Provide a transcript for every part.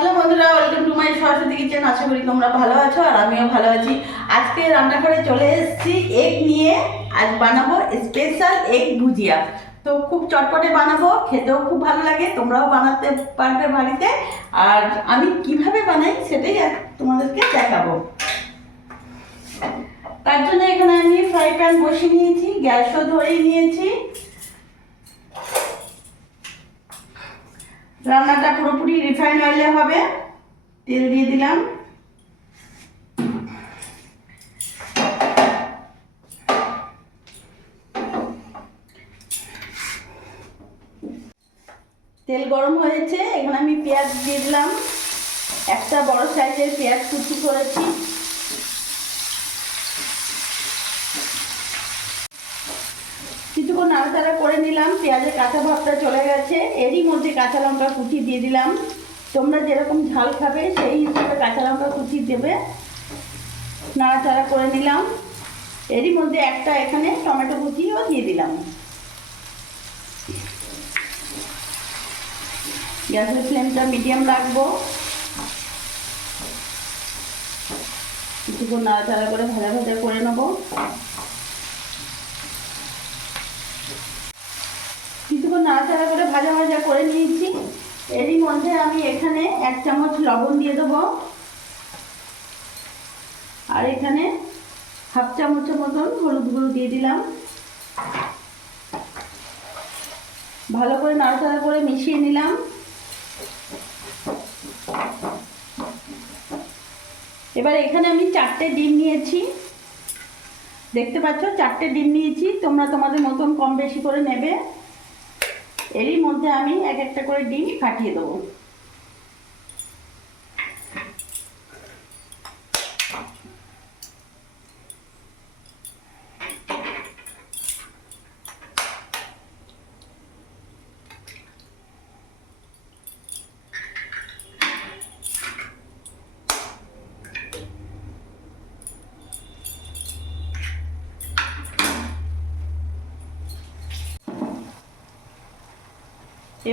Hello বন্ধুরা, welcome to my Saraswati kitchen. আশা করি তোমরা ভালো আছো আর আমিও ভালো আছি। আজকে রান্নাঘরে চলে এসেছি এগ নিয়ে। আজ বানাবো স্পেশাল এগ ভুজিয়া। তো খুব চটপটে বানাবো, খেতেও খুব ভালো লাগে, তোমরাও বানাতে পারবে বাড়িতে। আর আমি কিভাবে বানাই সেটাই তোমাদেরকে দেখাবো। তার জন্য এখানে আমি ফ্রাই প্যান বসিয়ে নিয়েছি, গ্যাসও ধরিয়ে নিয়েছি। রান্নাটা পুরোপুরি রিফাইন অয়েলে হবে। তেল দিয়ে দিলাম। তেল গরম হয়েছে, এখানে আমি পেঁয়াজ দিয়ে দিলাম। একটা বড় সাইজের পেঁয়াজ কুচি করেছি। কিছুক্ষণ নাড়াচাড়া করে নিলাম, পেঁয়াজের কাঁচা ভাবটা চলে গেছে। এরই মধ্যে কাঁচা লঙ্কা কুচি দিয়ে দিলাম। তোমরা যেরকম ঝাল খাবে সেই হিসেবে কাঁচা লঙ্কা কুচি দেবে। নাড়াচাড়া করে নিলাম। এরই মধ্যে একটা এখানে টমেটো কুচিও দিয়ে দিলাম। গ্যাসের ফ্লেমটা মিডিয়াম রাখবো। কিছুক্ষণ নাড়াচাড়া করে ভাজা ভাজা করে নেবো। কিছুক্ষণ নাড়াচাড়া করে ভাজা ভাজা করে নিয়েছি। এরই মধ্যে আমি এখানে 1 চামচ লবণ দিয়ে দেবো। আর এখানে 1/2 চামচের মতন হলুদ গুঁড়ো দিয়ে দিলাম। ভালো করে নাড়াচাড়া করে মিশিয়ে নিলাম। এবার এখানে আমি 4টে ডিম নিয়েছি। দেখতে পাচ্ছ 4টে ডিম নিয়েছি, তোমরা তোমাদের মতন কম বেশি করে নেবে। এরই মধ্যে আমি এক একটা করে ডিম ফাটিয়ে দেবো।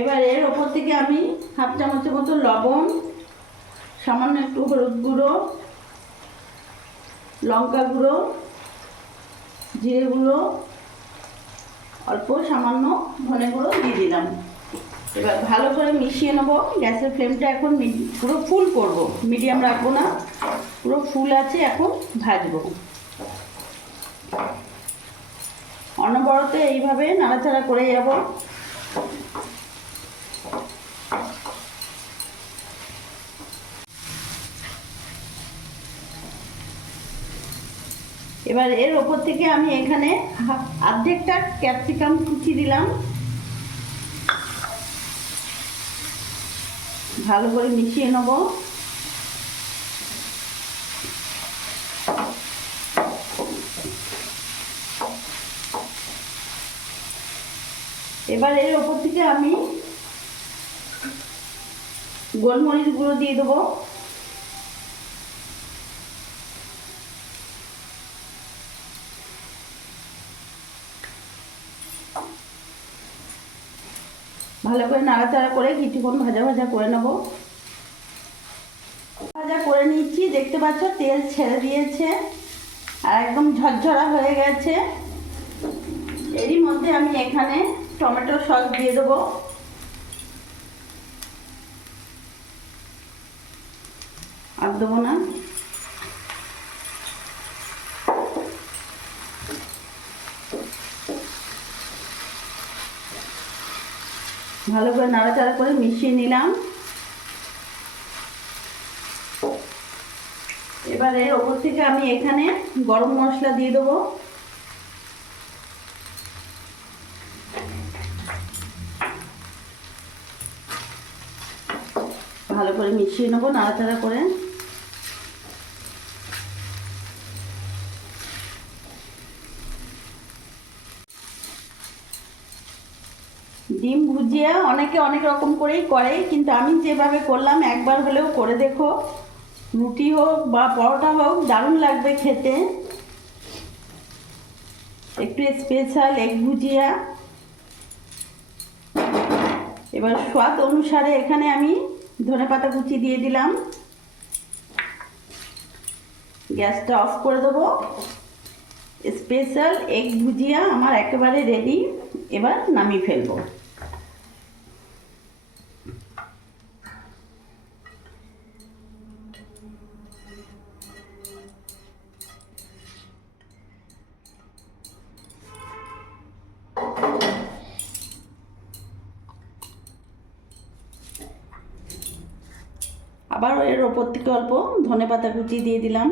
এবার এর ওপর থেকে আমি 1/2 চামচের মতো লবণ, সামান্য একটু হলুদ গুঁড়ো, লঙ্কা গুঁড়ো, জিরে গুঁড়ো, অল্প সামান্য ধনে গুঁড়ো দিয়ে দিলাম। এবার ভালো করে মিশিয়ে নেব। গ্যাসের ফ্লেমটা এখন পুরো ফুল করব, মিডিয়াম রাখবো না, পুরো ফুল আছে। এখন ভাজবো অনবরত, এইভাবে নাড়াচাড়া করে যাব। এবার এর ওপর থেকে আমি এখানে অর্ধেকটা ক্যাপসিকাম কুচি দিলাম। ভালো করে মিশিয়ে নেব। এবার এর ওপর থেকে আমি গোলমরিচ গুঁড়ো দিয়ে দেবো। ভালো করে নাড়াচাড়া করে কিছুক্ষণ ভাজা ভাজা করে নেব। ভাজা করে নিচ্ছি, দেখতে পাচ্ছ তেল ছেড়ে দিয়েছে আর একদম ঝরঝরা হয়ে গেছে। এরই মধ্যে আমি এখানে টমেটো সস দিয়ে দেবো। আর দেবো না। ভালো করে নাড়াচাড়া করে মিশিয়ে নিলাম। এবার এর ওপর থেকে আমি এখানে গরম মশলা দিয়ে দেবো। ভালো করে মিশিয়ে নেবো নাড়াচাড়া করে। ডিম ভুজিয়া অনেকে অনেক রকম করেই করে, কিন্তু আমি যেভাবে করলাম একবার হলেও করে দেখো। রুটি হোক বা পরোটা হোক, দারুণ লাগবে খেতে। একটু স্পেশাল এগ ভুজিয়া। এবার স্বাদ অনুসারে এখানে আমি ধনেপাতা কুচি দিয়ে দিলাম, গ্যাসটা অফ করে দেবো। স্পেশাল এগ ভুজিয়া আমার একেবারে রেডি, এবার নামিয়ে ফেলবো। আবার এর ওপর থেকে অল্প ধনেপাতা কুচি দিয়ে দিলাম।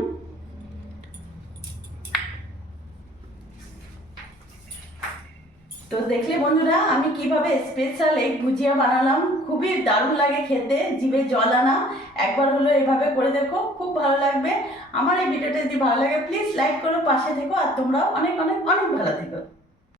তো দেখলে বন্ধুরা আমি কিভাবে স্পেশাল এগ ভুজিয়া বানালাম, খুবই দারুণ লাগে খেতে, জিভে জল আনা। একবার হলো এভাবে করে দেখো, খুব ভালো লাগবে। আমার এই ভিডিওটা যদি ভালো লাগে প্লিজ লাইক করো, পাশে থেকো, আর তোমরাও অনেক অনেক অনেক ভালো থেকো।